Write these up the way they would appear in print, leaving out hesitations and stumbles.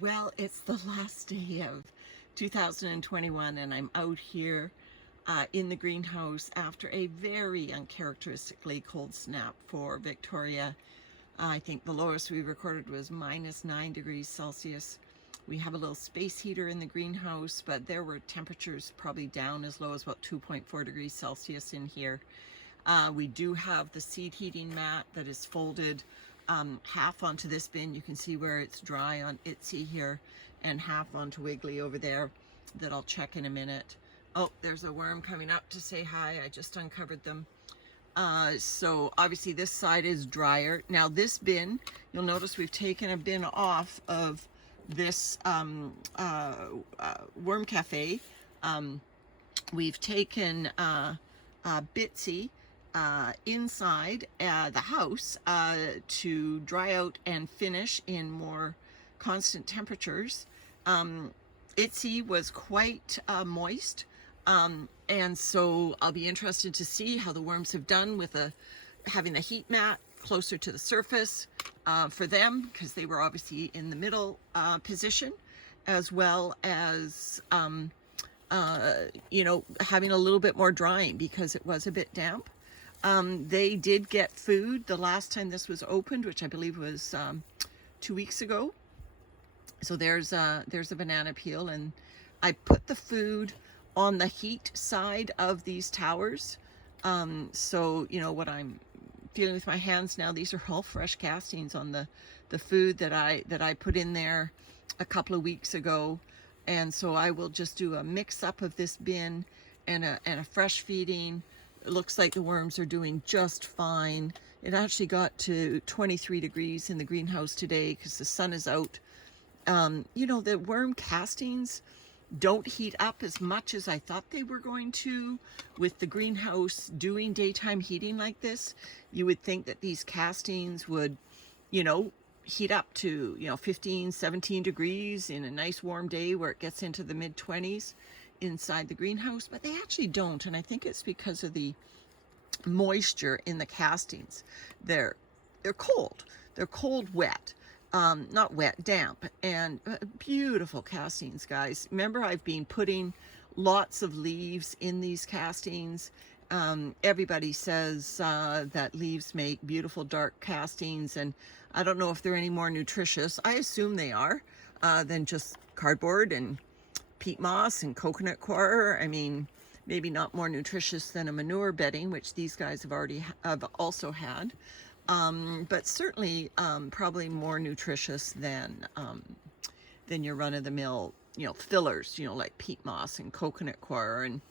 Well, it's the last day of 2021 and I'm out here in the greenhouse after a very uncharacteristically cold snap for Victoria. I think the lowest we recorded was -9 degrees Celsius. We have a little space heater in the greenhouse, but there were temperatures probably down as low as about 2.4 degrees Celsius in here. We do have the seed heating mat that is folded half onto this bin. You can see where it's dry on Itsy here, and half onto Wiggly over there that I'll check in a minute. Oh, there's a worm coming up to say hi. I just uncovered them. So obviously this side is drier. Now this bin, you'll notice we've taken a bin off of this worm cafe. We've taken Bitsy inside the house to dry out and finish in more constant temperatures. Itsy was quite moist, and so I'll be interested to see how the worms have done with having the heat mat closer to the surface for them, because they were obviously in the middle position, as well as you know, having a little bit more drying because it was a bit damp. They did get food the last time this was opened, which I believe was 2 weeks ago. So there's a banana peel, and I put the food on the heat side of these towers. So you know what I'm feeling with my hands now. These are all fresh castings on the food that I put in there a couple of weeks ago, and so I will just do a mix up of this bin and a fresh feeding. It looks like the worms are doing just fine. It actually got to 23 degrees in the greenhouse today because the sun is out. You know, the worm castings don't heat up as much as I thought they were going to with the greenhouse doing daytime heating like this. You would think that these castings would, you know, heat up to, you know, 15, 17 degrees in a nice warm day where it gets into the mid-20s inside the greenhouse, but they actually don't, and I think it's because of the moisture in the castings. They're cold. They're cold wet. Not wet, damp, and beautiful castings, guys. Remember, I've been putting lots of leaves in these castings. Everybody says that leaves make beautiful dark castings, and I don't know if they're any more nutritious. I assume they are than just cardboard and peat moss and coconut coir. I mean, maybe not more nutritious than a manure bedding, which these guys have also had. But certainly probably more nutritious than your run-of-the-mill, you know, fillers, you know, like peat moss and coconut coir. And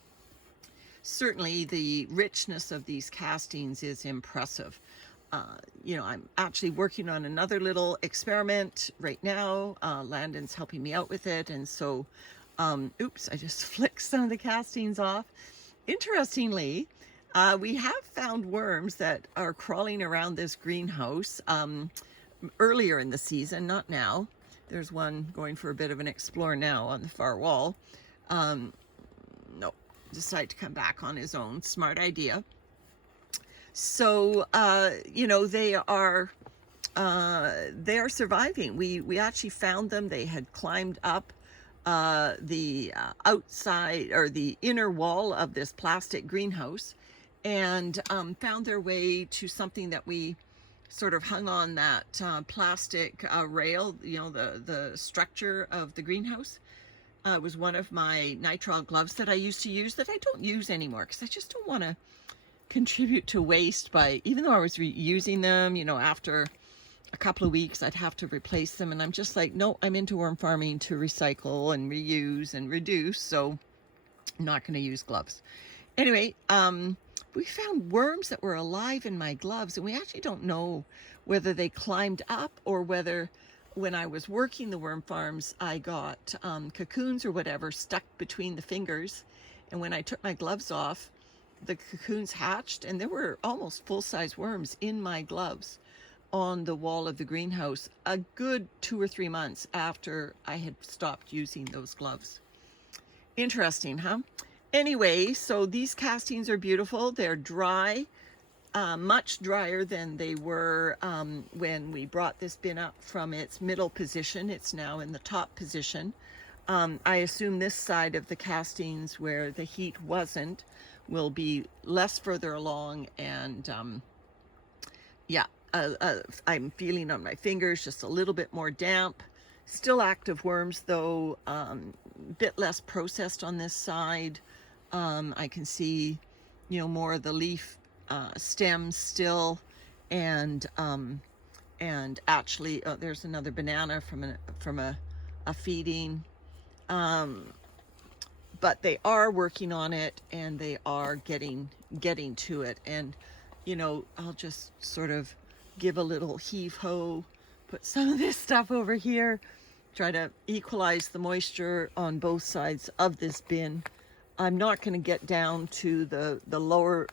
certainly the richness of these castings is impressive. You know, I'm actually working on another little experiment right now. Landon's helping me out with it, and so oops, I just flicked some of the castings off. Interestingly, we have found worms that are crawling around this greenhouse earlier in the season, not now. There's one going for a bit of an explore now on the far wall. No, decided to come back on his own. Smart idea. So, you know, they are surviving. We actually found them. They had climbed up the outside or the inner wall of this plastic greenhouse, and found their way to something that we sort of hung on that plastic rail, you know, the structure of the greenhouse. It was one of my nitrile gloves that I used to use that I don't use anymore because I just don't want to contribute to waste by, even though I was reusing them, you know, after a couple of weeks I'd have to replace them, and I'm just like, no, I'm into worm farming to recycle and reuse and reduce, so I'm not going to use gloves. Anyway, we found worms that were alive in my gloves, and we actually don't know whether they climbed up or whether when I was working the worm farms I got cocoons or whatever stuck between the fingers, and when I took my gloves off the cocoons hatched, and there were almost full-size worms in my gloves on the wall of the greenhouse a good 2 or 3 months after I had stopped using those gloves. Interesting, huh? Anyway, so these castings are beautiful. They're dry. much drier than they were when we brought this bin up from its middle position. It's now in the top position. I assume this side of the castings where the heat wasn't will be less further along, and yeah, I'm feeling on my fingers just a little bit more damp. Still active worms though, bit less processed on this side. I can see, you know, more of the leaf stems still, and actually, oh, there's another banana from a feeding. But they are working on it, and they are getting to it. And you know, I'll just sort of give a little heave ho, put some of this stuff over here, try to equalize the moisture on both sides of this bin. I'm not going to get down to the lower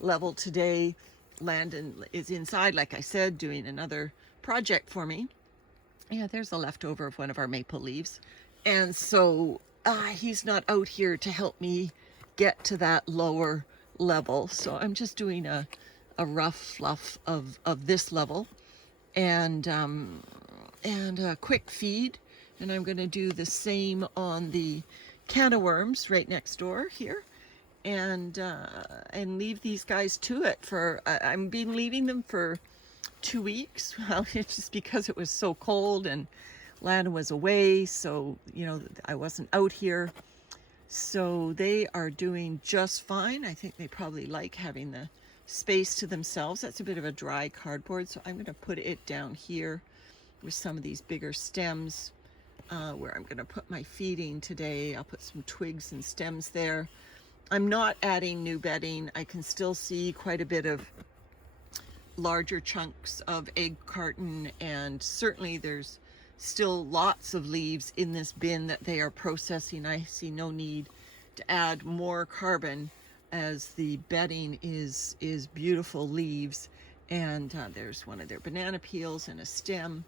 level today. Landon is inside, like I said, doing another project for me. Yeah, there's a leftover of one of our maple leaves. And so he's not out here to help me get to that lower level. So I'm just doing a rough fluff of this level, and a quick feed. And I'm going to do the same on the can of worms right next door here, and leave these guys to it for, I've been leaving them for 2 weeks. Well, it's just because it was so cold and Landon was away, so you know, I wasn't out here. So they are doing just fine. I think they probably like having the space to themselves. That's a bit of a dry cardboard, so I'm going to put it down here with some of these bigger stems, where I'm going to put my feeding today. I'll put some twigs and stems there. I'm not adding new bedding. I can still see quite a bit of larger chunks of egg carton, and certainly there's still lots of leaves in this bin that they are processing. I see no need to add more carbon, as the bedding is beautiful leaves. And there's one of their banana peels and a stem.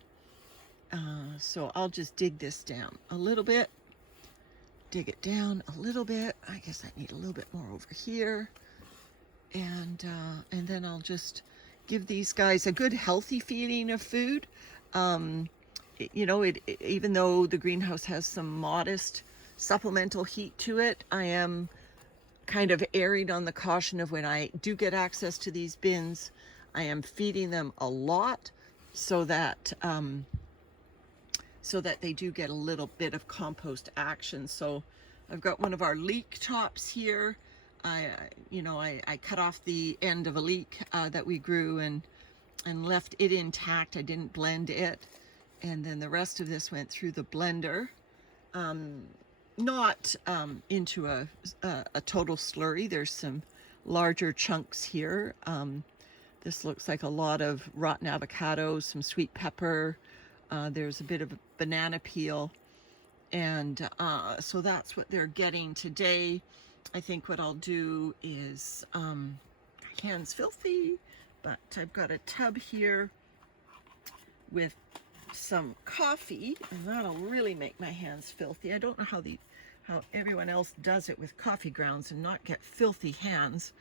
So I'll just dig this down a little bit, dig it down a little bit. I guess I need a little bit more over here, and then I'll just give these guys a good healthy feeding of food. You know, even though the greenhouse has some modest supplemental heat to it, I am kind of erring on the caution of, when I do get access to these bins, I am feeding them a lot, so that they do get a little bit of compost action. So I've got one of our leek tops here. I cut off the end of a leek that we grew, and left it intact. I didn't blend it. And then the rest of this went through the blender, not into a total slurry. There's some larger chunks here. This looks like a lot of rotten avocado, some sweet pepper. There's a bit of a banana peel. And so that's what they're getting today. I think what I'll do is, my hand's filthy, but I've got a tub here with some coffee, and that'll really make my hands filthy. I don't know how everyone else does it with coffee grounds and not get filthy hands,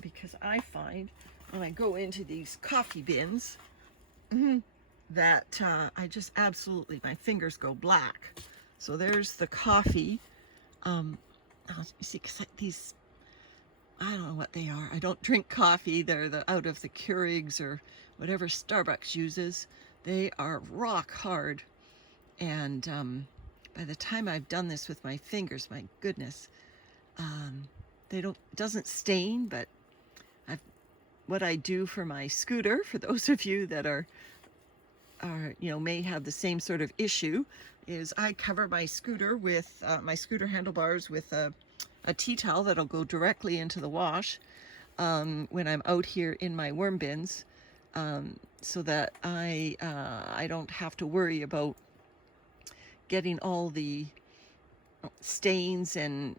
because I find when I go into these coffee bins that I just absolutely, my fingers go black. So there's the coffee. You see, cause these, I don't know what they are. I don't drink coffee. They're out of the Keurigs or whatever Starbucks uses. They are rock hard, and by the time I've done this with my fingers, my goodness, it doesn't stain. But what I do for my scooter, for those of you that are may have the same sort of issue, is I cover my scooter with my scooter handlebars with a tea towel that'll go directly into the wash when I'm out here in my worm bins. So that I don't have to worry about getting all the stains and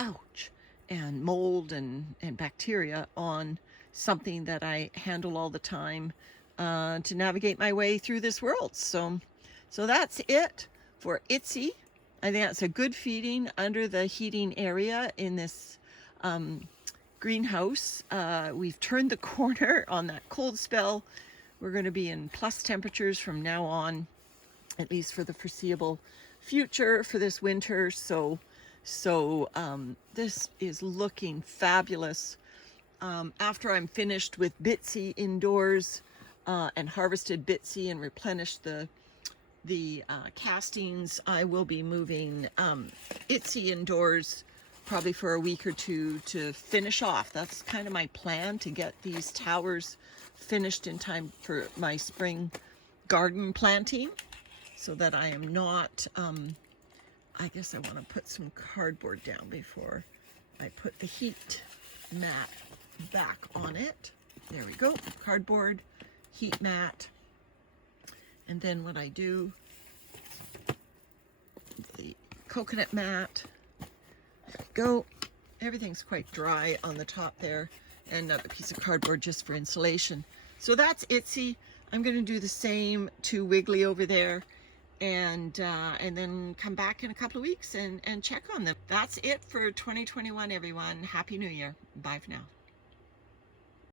ouch, and mold and bacteria on something that I handle all the time to navigate my way through this world. So that's it for Itsy. I think that's a good feeding under the heating area in this greenhouse. We've turned the corner on that cold spell. We're going to be in plus temperatures from now on, at least for the foreseeable future for this winter. So this is looking fabulous. After I'm finished with Bitsy indoors and harvested Bitsy and replenished the castings, I will be moving Itsy indoors probably for a week or two to finish off. That's kind of my plan, to get these towers finished in time for my spring garden planting, so that I am not, I guess I want to put some cardboard down before I put the heat mat back on it. There we go, cardboard, heat mat. And then what I do, the coconut mat, there we go. Everything's quite dry on the top there, and another piece of cardboard just for insulation. So that's Itsy. I'm going to do the same to Wiggly over there, and then come back in a couple of weeks and check on them. That's it for 2021, everyone. Happy New Year. Bye for now.